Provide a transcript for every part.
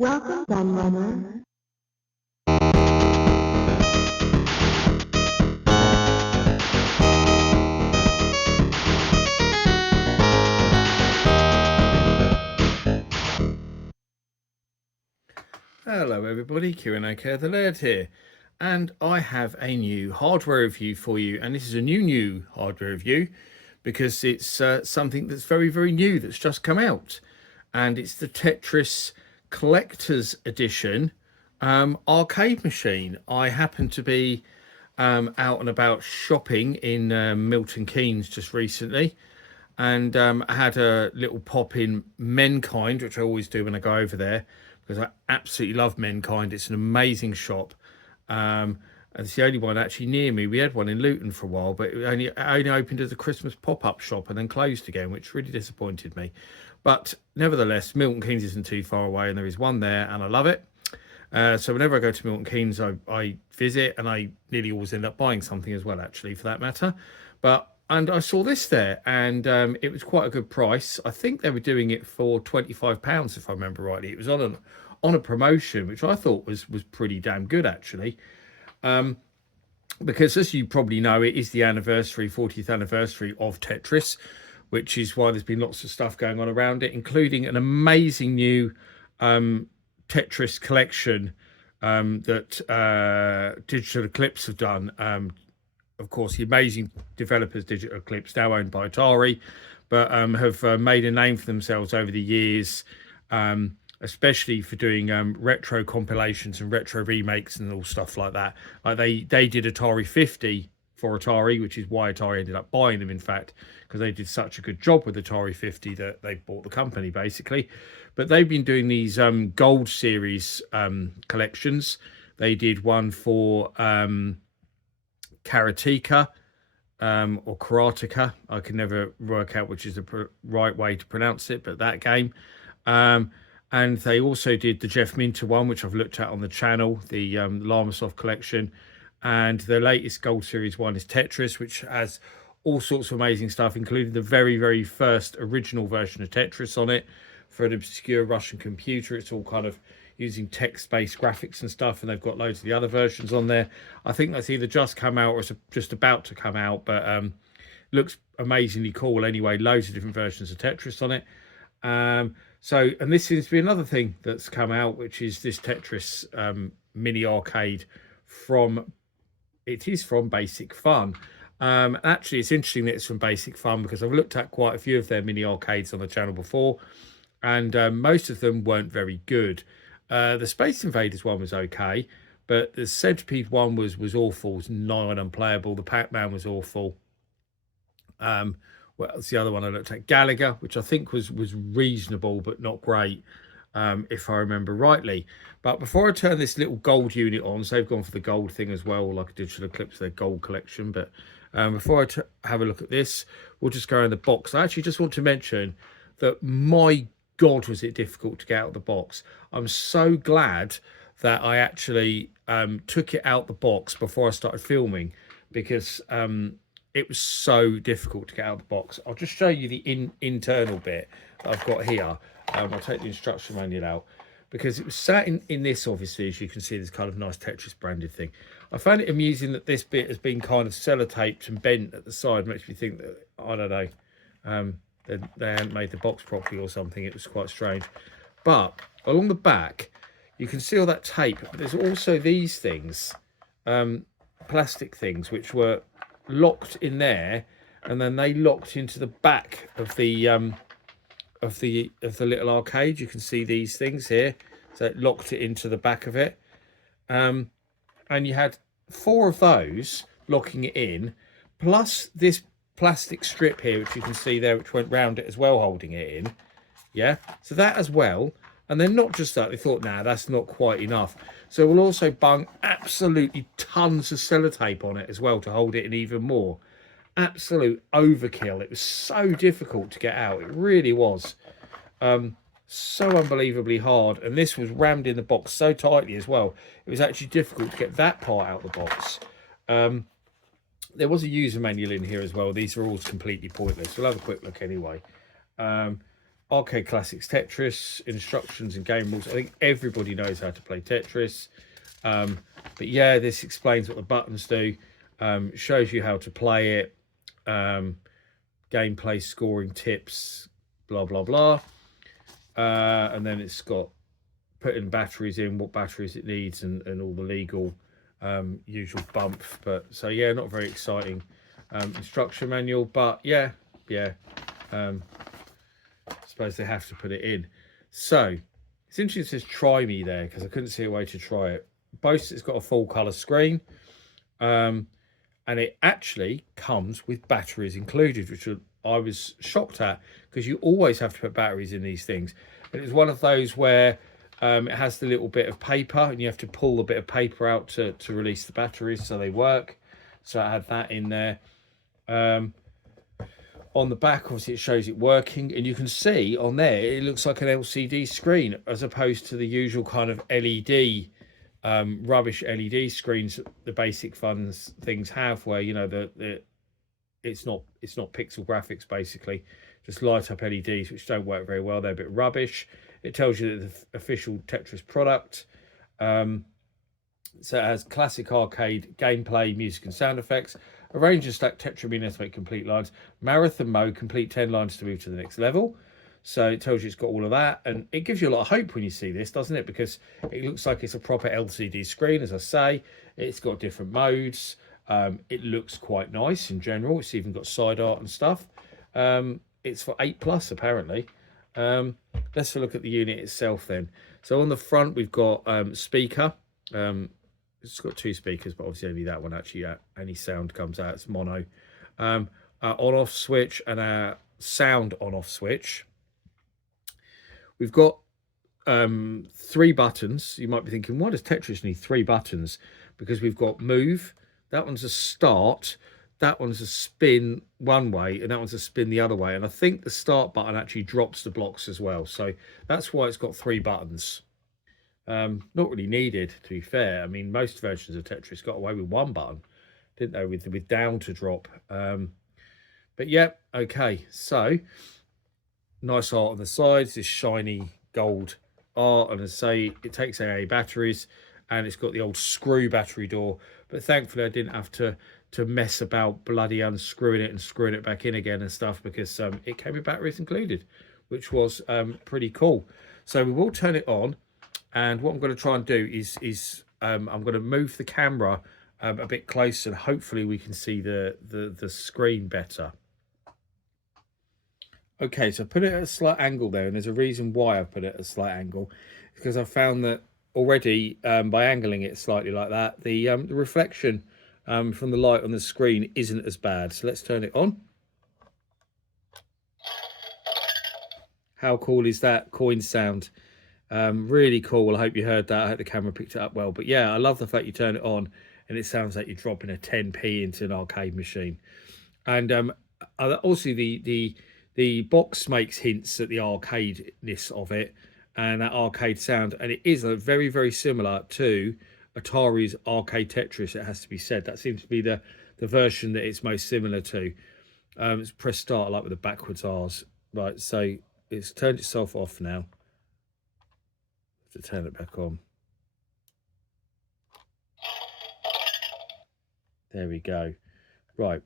Welcome, Gunrunner. Hello everybody, Kieran aka the Laird here, and I have a new hardware review for you, and this is a new hardware review because it's something that's very new that's just come out, and it's the Tetris Collector's Edition arcade machine. I happen to be out and about shopping in Milton Keynes just recently, and I had a little pop in Menkind, which I always do when I go over there because I absolutely love Menkind. It's an amazing shop. And it's the only one actually near me. We had one in Luton for a while, but it only opened as a Christmas pop-up shop and then closed again, which really disappointed me. But nevertheless, Milton Keynes isn't too far away, and there is one there, and I love it. So whenever I go to Milton Keynes, I visit, and I nearly always end up buying something as well, actually, for that matter. And I saw this there, and it was quite a good price. I think they were doing it for £25, if I remember rightly. It was on a promotion, which I thought was pretty damn good, actually. Because as you probably know, it is the 40th anniversary of Tetris, which is why there's been lots of stuff going on around it, including an amazing new Tetris collection that Digital Eclipse have done. Of course, the amazing developers Digital Eclipse, now owned by Atari, but have made a name for themselves over the years, especially for doing retro compilations and retro remakes and all stuff like that. Like they did Atari 50 for Atari, which is why Atari ended up buying them, in fact, because they did such a good job with Atari 50 that they bought the company, basically. But they've been doing these Gold Series collections. They did one for Karateka or Karateka. I can never work out which is the right way to pronounce it, but that game. And they also did the Jeff Minter one, which I've looked at on the channel, the Lamasoft collection. And the latest Gold Series one is Tetris, which has all sorts of amazing stuff, including the very first original version of Tetris on it for an obscure Russian computer. It's all kind of using text-based graphics and stuff, and they've got loads of the other versions on there. I think that's either just come out or it's just about to come out, but looks amazingly cool anyway. Loads of different versions of Tetris on it. And this seems to be another thing that's come out, which is this Tetris Mini Arcade from Basic Fun. Actually, it's interesting that it's from Basic Fun because I've looked at quite a few of their mini arcades on the channel before, and most of them weren't very good. The Space Invaders one was okay, but the Centipede one was awful. It was nigh on unplayable. The Pac-Man was awful. Well, that's the other one I looked at, Gallagher, which I think was reasonable but not great, if I remember rightly. But before I turn this little gold unit on, so they've gone for the gold thing as well, like a Digital Eclipse, their gold collection. But before I have a look at this, we'll just go in the box. I actually just want to mention that, my God, was it difficult to get out of the box. I'm so glad that I actually took it out the box before I started filming, because it was so difficult to get out of the box. I'll just show you the internal bit that I've got here. I'll take the instruction manual out because it was sat in this, obviously, as you can see, this kind of nice Tetris branded thing. I found it amusing that this bit has been kind of sellotaped and bent at the side. Makes me think that, I don't know, they hadn't made the box properly or something. It was quite strange. But along the back, you can see all that tape. But there's also these things, plastic things, which were locked in there, and then they locked into the back of the little arcade. You can see these things here, so it locked it into the back of it, and you had 4 of those locking it in, plus this plastic strip here, which you can see there, which went round it as well, holding it in. Yeah, so that as well. And then not just that, they thought, nah, that's not quite enough, so we'll also bung absolutely tons of sellotape on it as well to hold it in even more. Absolute overkill. It was so difficult to get out. It really was. So unbelievably hard. And this was rammed in the box so tightly as well. It was actually difficult to get that part out of the box. There was a user manual in here as well. These are all completely pointless. We'll have a quick look anyway. Arcade Classics Tetris, instructions and game rules. I think everybody knows how to play Tetris. But yeah, this explains what the buttons do, shows you how to play it, gameplay, scoring tips, blah, blah, blah. And then it's got putting batteries in, what batteries it needs, and all the legal usual bump. But so yeah, not very exciting instruction manual, but yeah. I suppose they have to put it in. So it's interesting it says try me there, because I couldn't see a way to try it. Both it's got a full color screen, and it actually comes with batteries included, which I was shocked at, because you always have to put batteries in these things. And it's one of those where it has the little bit of paper, and you have to pull the bit of paper out to release the batteries so they work. So I had that in there. On the back, obviously, it shows it working, and you can see on there it looks like an LCD screen as opposed to the usual kind of LED, rubbish LED screens that the basic things have, where you know it's not pixel graphics, basically just light up LEDs, which don't work very well. They're a bit rubbish. It tells you that the official Tetris product. So it has classic arcade gameplay, music and sound effects. Arrange and stack Tetris Mini to make complete lines. Marathon mode, complete 10 lines to move to the next level. So it tells you it's got all of that. And it gives you a lot of hope when you see this, doesn't it? Because it looks like it's a proper LCD screen, as I say. It's got different modes. It looks quite nice in general. It's even got side art and stuff. It's for 8+, apparently. Let's have a look at the unit itself then. So on the front, we've got speaker. It's got 2 speakers, but obviously only that one actually. Any sound comes out. It's mono. On-off switch and a sound on-off switch. We've got 3 buttons. You might be thinking, why does Tetris need 3 buttons? Because we've got move. That one's a start. That one's a spin one way, and that one's a spin the other way. And I think the start button actually drops the blocks as well. So that's why it's got 3 buttons. Not really needed, to be fair. I mean, most versions of Tetris got away with 1 button, didn't they, with down to drop. But yeah, okay. So nice art on the sides, this shiny gold art, and as I say, it takes AA batteries, and it's got the old screw battery door. But thankfully, I didn't have to mess about bloody unscrewing it and screwing it back in again and stuff, because it came with batteries included, which was pretty cool. So we will turn it on. And what I'm going to try and do is I'm going to move the camera a bit closer, and hopefully we can see the screen better. Okay, so I put it at a slight angle there, and there's a reason why I put it at a slight angle, because I found that already by angling it slightly like that, the reflection from the light on the screen isn't as bad. So let's turn it on. How cool is that coin sound? Really cool. I hope you heard that. I hope the camera picked it up well. But yeah, I love the fact you turn it on and it sounds like you're dropping a 10p into an arcade machine. And also the box makes hints at the arcade-ness of it and that arcade sound, and it is very, very similar to Atari's Arcade Tetris, it has to be said. That seems to be the version that it's most similar to. It's press start like with the backwards R's. Right, so it's turned itself off now. To turn it back on. There we go. Right.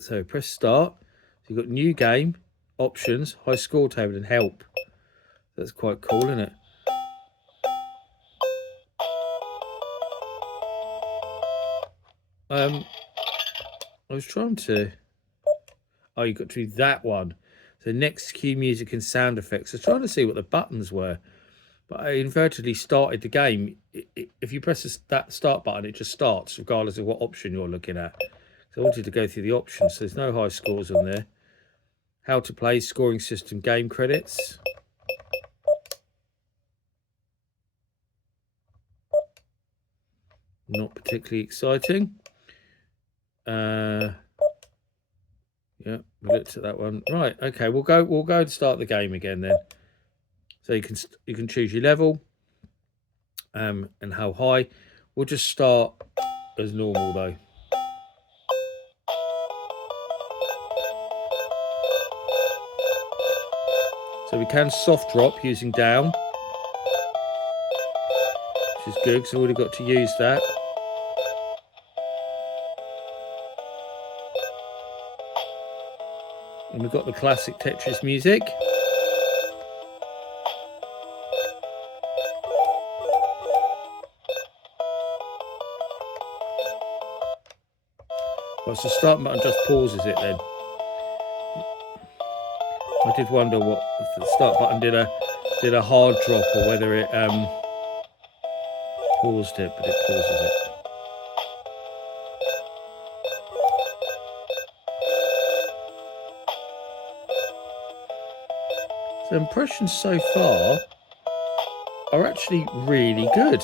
So press start. So you've got new game, options, high score table, and help. That's quite cool, isn't it? I was trying to... Oh, you got to do that one. So next cue music and sound effects. I was trying to see what the buttons were, but I inadvertently started the game. If you press that start button, it just starts regardless of what option you're looking at. So I wanted to go through the options. So there's no high scores on there. How to play, scoring system, game credits. Not particularly exciting. Yeah, we looked at that one. Right, okay, we'll go and start the game again then. So you can choose your level and how high. We'll just start as normal though. So we can soft drop using down, which is good because I've already got to use that. And we've got the classic Tetris music. Well, so the start button just pauses it then. I did wonder what if the start button did a hard drop or whether it paused it, but it pauses it. The impressions so far are actually really good.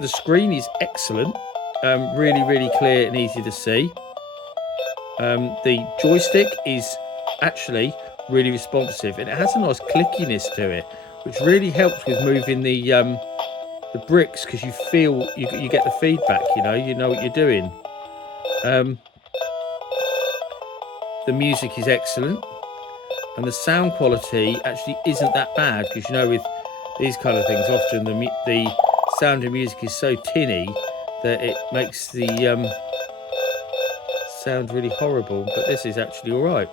The screen is excellent, really clear and easy to see. The joystick is actually really responsive, and it has a nice clickiness to it, which really helps with moving the bricks, because you feel you get the feedback. You know what you're doing. The music is excellent, and the sound quality actually isn't that bad, because with these kind of things often the sound of music is so tinny that it makes the sound really horrible, but this is actually all right.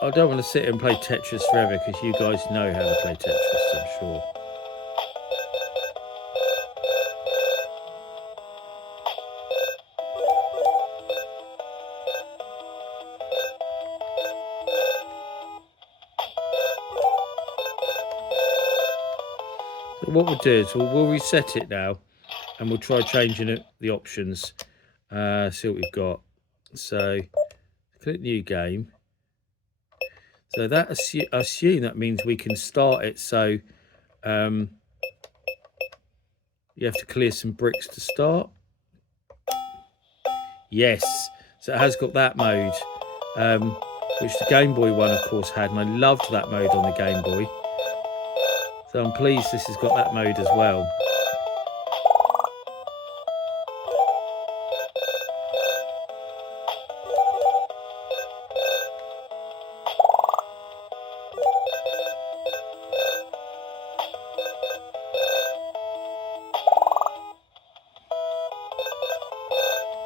I don't want to sit and play Tetris forever, because you guys know how to play Tetris, I'm sure. So what we'll do is we'll reset it now, and we'll try changing the options. See what we've got. So click new game. So that assume that means we can start it. So you have to clear some bricks to start. Yes, so it has got that mode, which the Game Boy one, of course, had, and I loved that mode on the Game Boy. So I'm pleased this has got that mode as well.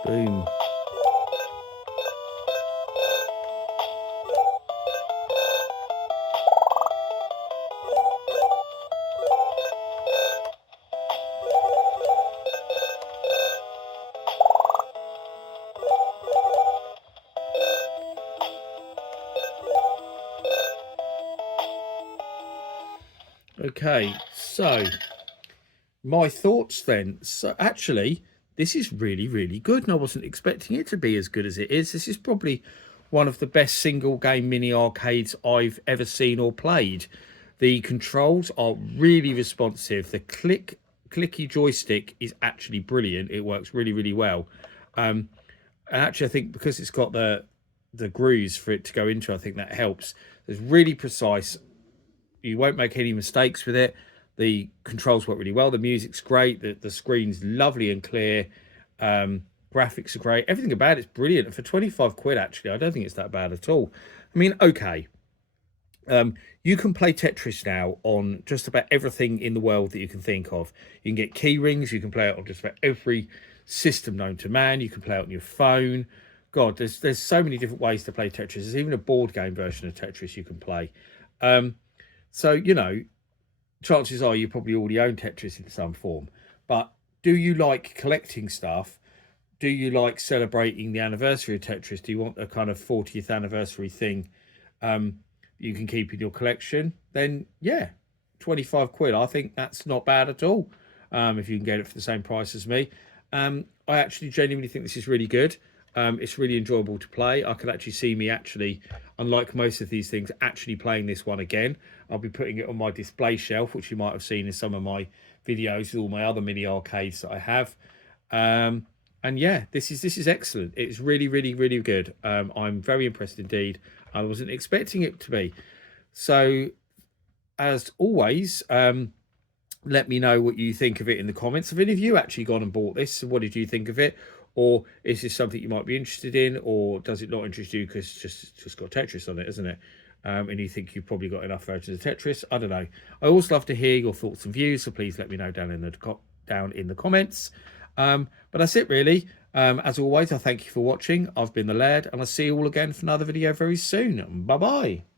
Boom. Okay, so my thoughts then. So actually, this is really good, and I wasn't expecting it to be as good as it is. This is probably one of the best single game mini arcades I've ever seen or played. The controls are really responsive. The clicky joystick is actually brilliant. It works really well. And actually, I think because it's got the grooves for it to go into, I think that helps. It's really precise. You won't make any mistakes with it. The controls work really well. The music's great. The screen's lovely and clear. Graphics are great. Everything about it's brilliant. And for 25 quid, actually, I don't think it's that bad at all. I mean, okay. You can play Tetris now on just about everything in the world that you can think of. You can get key rings. You can play it on just about every system known to man. You can play it on your phone. God, there's so many different ways to play Tetris. There's even a board game version of Tetris you can play. So, chances are you probably already own Tetris in some form. But do you like collecting stuff? Do you like celebrating the anniversary of Tetris? Do you want a kind of 40th anniversary thing you can keep in your collection? Then, yeah, 25 quid. I think that's not bad at all, if you can get it for the same price as me. I actually genuinely think this is really good. It's really enjoyable to play. I could actually see me unlike most of these things, actually playing this one again. I'll be putting it on my display shelf, which you might have seen in some of my videos with all my other mini arcades that I have. And yeah, this is excellent. It's really, really, really good. I'm very impressed indeed. I wasn't expecting it to be. So as always, let me know what you think of it in the comments. Have any of you actually gone and bought this? What did you think of it? Or is this something you might be interested in, or does it not interest you because it's just got Tetris on it, isn't it? And you think you've probably got enough versions of Tetris? I don't know. I always love to hear your thoughts and views, so please let me know down in the comments. But that's it really. As always, I thank you for watching. I've been the Laird, and I'll see you all again for another video very soon. Bye bye.